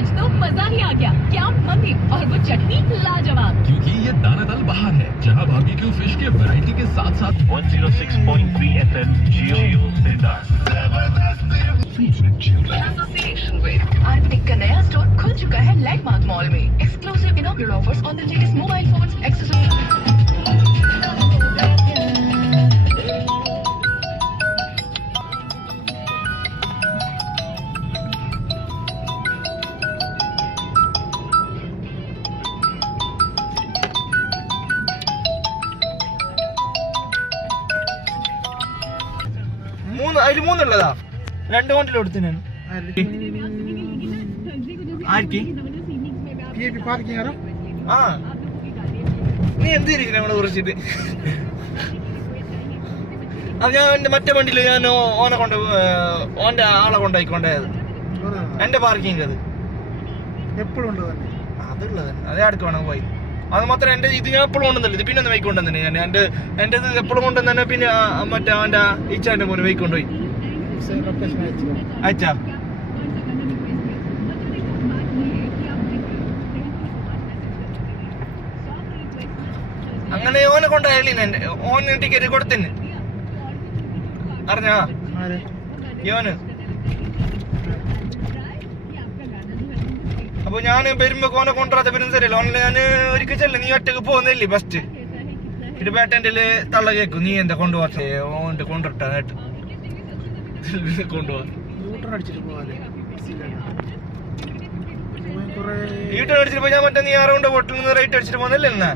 आज तो मजा ही आ गया। क्या मम्मी और वो चटनी लाजवाब। क्योंकि ये दानादार बाहर है, जहाँ बारबेक्यू फिश के वैरायटी के साथ साथ 106.3 FM Geo Sindar। Association with Arctic का नया स्टोर खुल चुका है लैंडमार्क मॉल में। Exclusive inaugural offers on the latest mobile phones, accessories. 3 ഉള്ളതാ 2 കൊണ്ടിൽ കൊടുത്തു ഞാൻ ആ നീ എന്തിരിക്കും നമ്മളെ കുറിച്ചിട്ട് അത് ഞാൻ എന്റെ മറ്റേ വണ്ടിയില് ഞാൻ ഓനെ കൊണ്ട് ഓന്റെ ആളെ കൊണ്ടായിക്കൊണ്ടായത് എന്റെ പാർക്കിങ് അത് എപ്പോഴും അതുള്ളത് അതേ അടുക്ക് വേണം പോയി അത് മാത്രം എന്റെ ഇത് ഞാൻ എപ്പോഴും കൊണ്ടുവന്നില്ല ഇത് പിന്നെ ഒന്ന് വൈക്കൊണ്ടുതന്നെ ഞാൻ എന്റെ ഇത് എപ്പോഴും കൊണ്ടുവന്നെ പിന്നെ മറ്റേ അവന്റെ ഇച്ചാന്റെ പോലെ വൈക്കൊണ്ടുപോയി അയച്ചാ അങ്ങനെ ഓനെ കൊണ്ടായാലും ഓന് ടിക്കറ്റ് കൊടുത്തിന് അറിഞ്ഞാ യോന് അപ്പൊ ഞാൻ വരുമ്പോ ഓനെ കൊണ്ടുവരാത്ത പേരും ശരിയല്ല ഓനെ ഞാന് ഒരിക്കൽ ചെല്ല നീ ഒറ്റക്ക് പോകുന്നില്ലേ ഫസ്റ്റ് ഇത് പേട്ടൻ്റെ തള്ള കേക്കും നീ എന്താ കൊണ്ടുപോകേ ഓന്റെ കൊണ്ടുവിട്ടായിട്ട് കൊണ്ടുപോവാ യൂട്ടേൺ അടിച്ചിട്ട് പോയി ഞാൻ മറ്റേ നീ അറൗണ്ട് ഹോട്ടലിൽ നിന്ന് റൈറ്റ് അടിച്ചിട്ട് പോകുന്നില്ല എന്നാ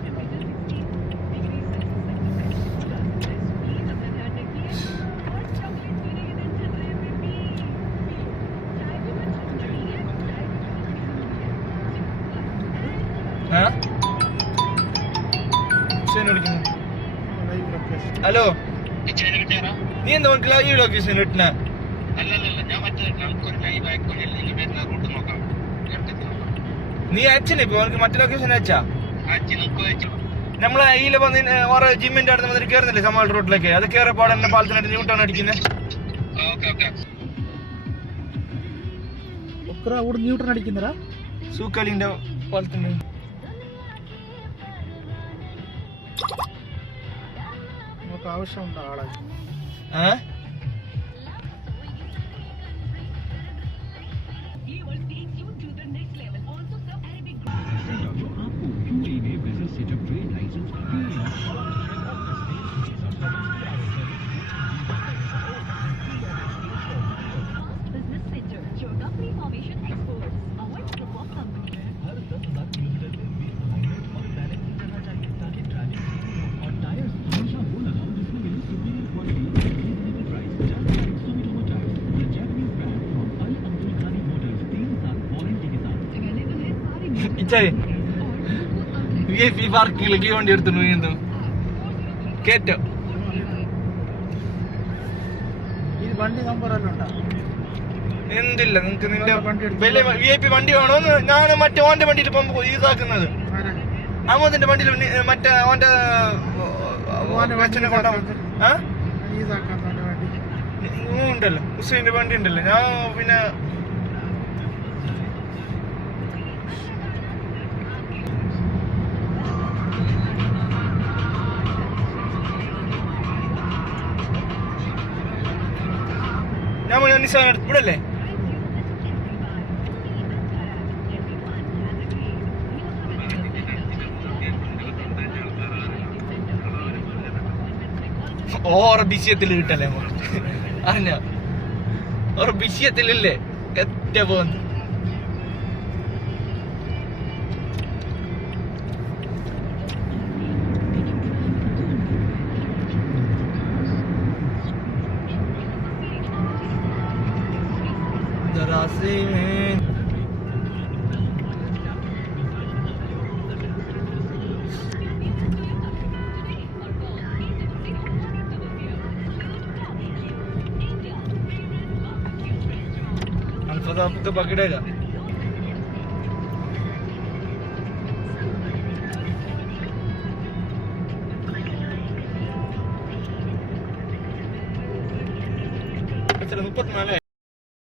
ഹലോ നീ എന്താ ലൈവ് ലൊക്കേഷൻ ഇട്ട നീ അയച്ചല്ലേ ഇപ്പൊ അവർക്ക് മറ്റേ ലൊക്കേഷൻ അയച്ചാ നമ്മളെ അതില് വന്ന് ഓരോ ജിമ്മിന്റെ അടുത്ത് വന്നിട്ട് കയറുന്നില്ലേ സമാൾ റോഡിലേക്ക് അത് കയറിയപ്പാട് എന്നെ പാലത്തിനായിട്ട് ന്യൂട്ടാണ് അടിക്കുന്നത് ന്യൂട്ടൺ അടിക്കുന്നതാ സൂക്കാലിന്റെ പാലത്തിന്റെ നമുക്ക് ആവശ്യമുണ്ട് ആളെ VIP പാർക്കിലേക്ക് വണ്ടി എടുത്തു വീണ്ടും കേറ്റോ വണ്ടി നമ്പർ എന്തില്ല നിങ്ങക്ക് നിന്റെ VIP വണ്ടി വേണോന്ന് ഞാൻ മറ്റേ ഓന്റെ വണ്ടിയിൽ പോകുമ്പോ ഇതാക്കുന്നത് അമ്മത്തിന്റെ വണ്ടിയിൽ മറ്റേ ഓന്റെ ഉണ്ടല്ലോ ഹുസൈന്റെ വണ്ടി ഉണ്ടല്ലോ ഞാൻ പിന്നെ ഞാൻ നിസാൻ എടുത്ത് ഇവിടല്ലേ ഓറ ബിസിയത്തിൽ കിട്ടല്ലേ അറിഞ്ഞ ഒരു വിഷയത്തിലില്ലേ എറ്റ പോകുന്നു. अल्फा आपको पकड़ेगा. अच्छा 34